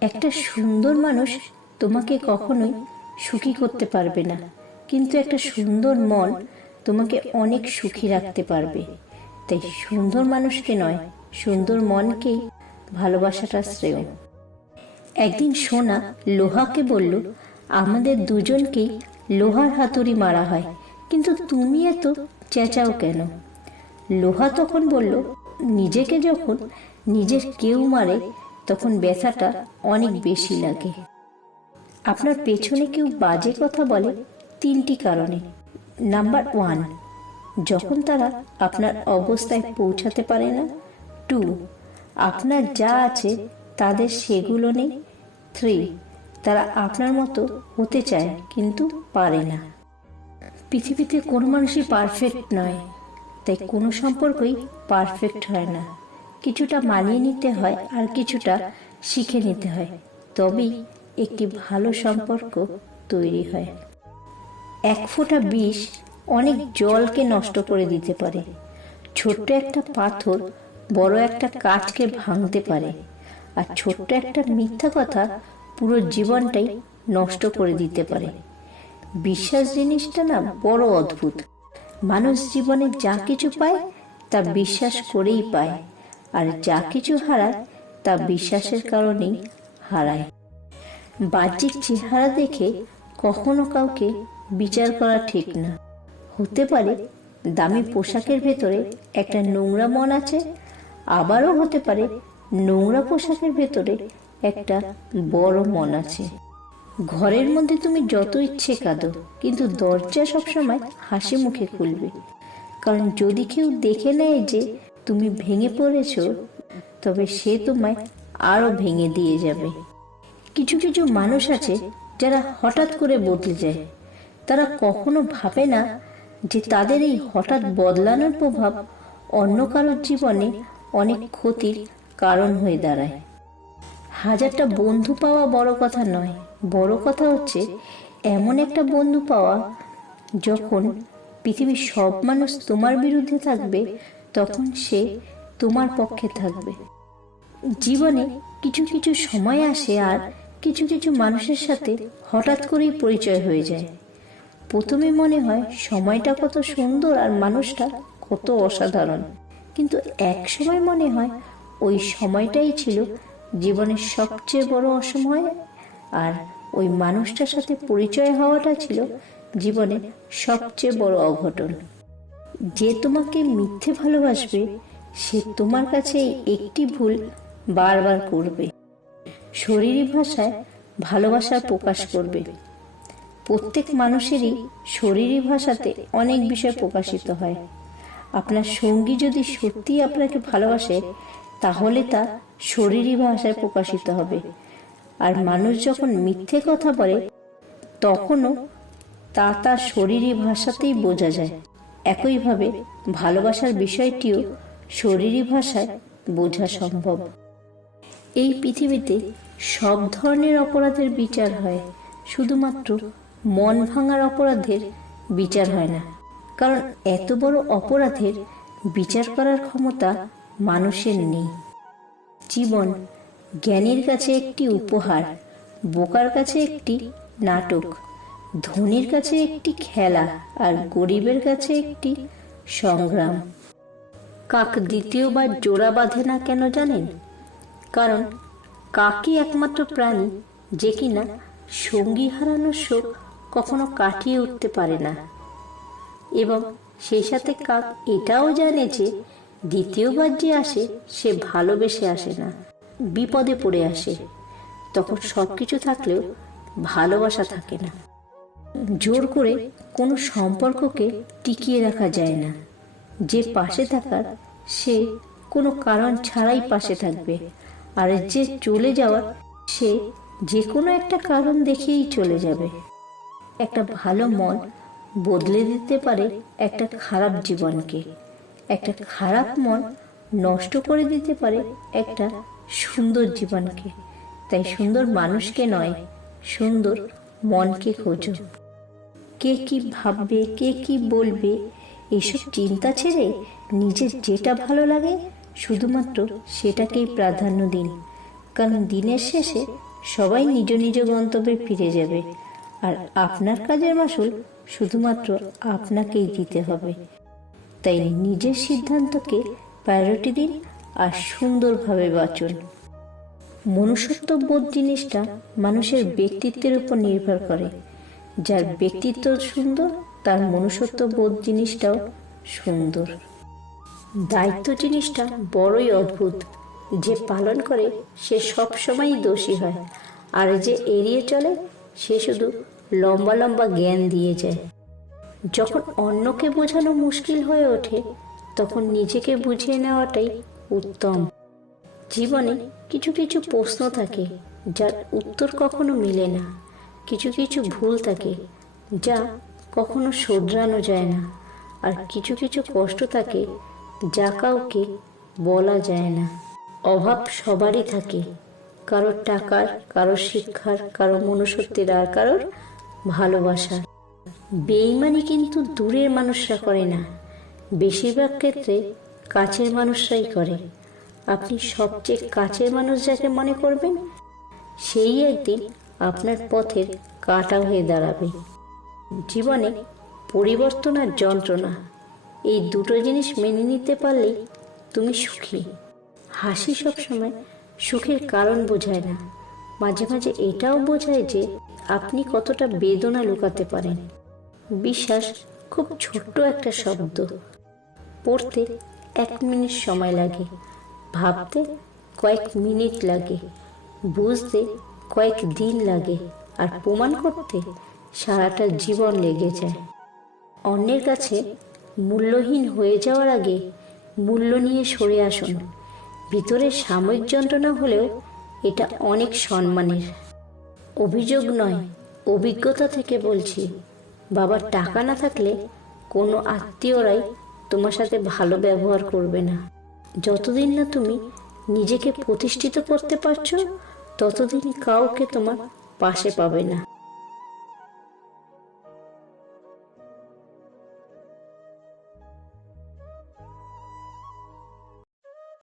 একটা সুন্দর মানুষ তোমাকে কখনোই সুখী করতে পারবে না। কিন্তু একটা সুন্দর মন তোমাকে অনেক সুখী রাখতে পারবে। তাই সুন্দর মানুষকে নয়, সুন্দর মনকেই ভালোবাসাটা শ্রেয়। একদিন সোনা লোহাকে বলল, আমাদের দুজনকেই লোহার হাতুড়ি মারা হয়, কিন্তু তুমি এত চেঁচাও কেন? লোহা তখন বলল, নিজেকে যখন নিজের কেউ মারে তখন ব্যথাটা অনেক বেশি লাগে। আপনার পেছনে কেউ বাজে কথা বলে তিনটি কারণে। নাম্বার ওয়ান, যখন তারা আপনার অবস্থায় পৌঁছাতে পারে না। টু, আপনার যা আছে তাদের সেগুলো নেই। থ্রি, তারা আপনার মতো হতে চায় কিন্তু পারে না। পৃথিবীতে কোনো মানুষই পারফেক্ট নয়, তাই কোনো সম্পর্কই পারফেক্ট হয় না। কিছুটা মানিয়ে নিতে হয় আর কিছুটা শিখে নিতে হয়। তবেই একটি ভালো সম্পর্ক তৈরি হয়। এক ফোঁটা বিষ অনেক জলকে নষ্ট করে দিতে পারে। ছোট্ট একটা পাথর বড় একটা কাঠকে ভাঙতে পারে। আর ছোট্ট একটা মিথ্যা কথা পুরো জীবনটাই নষ্ট করে দিতে পারে। বিশ্বাস জিনিসটা না বড় অদ্ভুত। মানুষ জীবনে যা কিছু পায়, তা বিশ্বাস করেই পায়। আর যা কিছু হারায় তা বিশ্বাসের কারণেই হারায়। বাহ্যিক চেহারা দেখে কখনো কাউকে বিচার করা ঠিক না। হতে পারে দামি পোশাকের ভেতরে একটা নোংরা মন আছে। আবারও হতে পারে নোংরা পোশাকের ভেতরে একটা বড় মন আছে। ঘরের মধ্যে তুমি যত ইচ্ছে কাঁদো কিন্তু দরজা সবসময় হাসি মুখে খুলবে। কারণ যদি কেউ দেখে নেয় যে তুমি ভেঙে পড়েছ, তবে সে তোমায় আরও ভেঙে দিয়ে যাবে। কিছু কিছু মানুষ আছে যারা হঠাৎ করে বদলে যায়। তারা কখনো ভাবে না যে তাদের এই হঠাৎ বদলানোর প্রভাব অন্য কারোর জীবনে অনেক ক্ষতির কারণ হয়ে দাঁড়ায়। হাজারটা বন্ধু পাওয়া বড় কথা নয়, বড় কথা হচ্ছে এমন একটা বন্ধু পাওয়া যখন পৃথিবীর সব মানুষ তোমার বিরুদ্ধে থাকবে তখন সে তোমার পক্ষে থাকবে। জীবনে কিছু কিছু সময় আসে আর কিছু কিছু মানুষের সাথে হঠাৎ করেই পরিচয় হয়ে যায়। প্রথমে মনে হয় সময়টা কত সুন্দর আর মানুষটা কত অসাধারণ। কিন্তু এক সময় মনে হয় ওই সময়টাই ছিল জীবনের সবচেয়ে বড় অসময় আর ওই মানুষটার সাথে পরিচয় হওয়াটা ছিল জীবনের সবচেয়ে বড় অঘটন। যে তোমাকে মিথ্যে ভালোবাসবে, সে তোমার কাছে একটি ভুল বারবার করবে। শরীরী ভাষায় ভালোবাসার প্রকাশ করবে। প্রত্যেক মানুষেরই শরীরী ভাষাতে অনেক বিষয় প্রকাশিত হয়। আপনার সঙ্গী যদি সত্যিই আপনাকে ভালোবাসে, তাহলে তা শরীরী ভাষায় প্রকাশিত হবে। আর মানুষ যখন মিথ্যে কথা বলে, তখনও তা তার শরীরী ভাষাতেই বোঝা যায়। একইভাবে ভালোবাসার বিষয়টিও শরীরী ভাষায় বোঝা সম্ভব। এই পৃথিবীতে সব ধরনের অপরাধের বিচার হয়, শুধুমাত্র মন ভাঙার অপরাধের বিচার হয় না। কারণ এত বড় অপরাধের বিচার করার ক্ষমতা মানুষের নেই। জীবন জ্ঞানীর কাছে একটি উপহার, বোকার কাছে একটি নাটক। ধনীর কাছে একটি খেলা আর গরিবের কাছে একটি সংগ্রাম। কাক দ্বিতীয়বার জোড়া বাঁধে না কেন জানেন? কারণ কাকই একমাত্র প্রাণী যে কিনা সঙ্গী হারানোর শোক কখনো কাটিয়ে উঠতে পারে না। এবং সেই সাথে কাক এটাও জানে যে দ্বিতীয়বার যে আসে, সে ভালোবেসে আসে না, বিপদে পড়ে আসে। তখন সব কিছু থাকলেও ভালোবাসা থাকে না। জোর করে কোনো সম্পর্ককে টিকিয়ে রাখা যায় না। যে পাশে থাকার, সে কোনো কারণ ছাড়াই পাশে থাকবে। আর যে চলে যাওয়ার, সে যে কোনো একটা কারণ দেখেই চলে যাবে। একটা ভালো মন বদলে দিতে পারে একটা খারাপ জীবনকে। একটা খারাপ মন নষ্ট করে দিতে পারে একটা সুন্দর জীবনকে। তাই সুন্দর মানুষকে নয়, সুন্দর মনকে খোঁজো। কে কি ভাববে, কে কি বলবে, এসব চিন্তা ছেড়ে নিজের যেটা ভালো লাগে শুধুমাত্র সেটাকেই প্রাধান্য দিন। কারণ দিনের শেষে সবাই নিজ নিজ গন্তব্যে ফিরে যাবে। আর আপনার কাজের মাসুল শুধুমাত্র আপনাকেই দিতে হবে। তাই নিজের সিদ্ধান্তকে প্রায়োরিটি দিন আর সুন্দরভাবে বাঁচুন। মনুষ্যত্ব বোধ জিনিসটা মানুষের ব্যক্তিত্বের উপর নির্ভর করে। যার ব্যক্তিত্ব সুন্দর, তার মনুষ্যত্ব বোধ জিনিসটাও সুন্দর। দায়িত্ব জিনিসটা বড়ই অদ্ভুত। যে পালন করে, সে সবসময়ই দোষী হয়। আর যে এড়িয়ে চলে, সে শুধু লম্বা লম্বা জ্ঞান দিয়ে যায়। যখন অন্যকে বোঝানো মুশকিল হয়ে ওঠে, তখন নিজেকে বুঝিয়ে নেওয়াটাই উত্তম। জীবনে কিছু কিছু প্রশ্ন থাকে, যার উত্তর কখনো মিলে না। কিছু কিছু ভুল থাকে যা কখনো শোধরানো যায় না। আর কিছু কিছু কষ্ট থাকে যা কাউকে বলা যায় না। অভাব সবারই থাকে। কারোর টাকার, কারোর শিক্ষার কারও মনুষ্যত্বের, আর কারোর ভালোবাসার। বেইমানি কিন্তু দূরের মানুষরা করে না। বেশিরভাগ ক্ষেত্রে কাছের মানুষরাই করে। আপনি সবচেয়ে কাছের মানুষ যাকে মনে করবেন, সেই একদিন আপনার পথের কাটা হয়ে দাঁড়াবে। জীবনে পরিবর্তন আর যন্ত্রণা, এই দুটো জিনিস মেনে নিতে পারলেই তুমি সুখী। হাসি সবসময় সুখের কারণ বোঝায় না। মাঝে মাঝে এটাও বোঝায় যে আপনি কতটা বেদনা লুকাতে পারেন। বিশ্বাস খুব ছোট্ট একটা শব্দ। পড়তে এক মিনিট সময় লাগে, ভাবতে কয়েক মিনিট লাগে, বুঝতে কয়েক দিন লাগে আর প্রমাণ করতে সারাটা জীবন লেগে যায়। অন্যের কাছে মূল্যহীন হয়ে যাওয়ার আগে মূল্য নিয়ে সরে আসুন। ভিতরে সাময়িক যন্ত্রণা হলেও এটা অনেক সম্মানের। অভিযোগ নয়, অভিজ্ঞতা থেকে বলছি। বাবার টাকা না থাকলে কোনো আত্মীয়রাই তোমার সাথে ভালো ব্যবহার করবে না। যতদিন না তুমি নিজেকে প্রতিষ্ঠিত করতে পারছ ততদিন কাউকে তোমার পাশে পাবে না।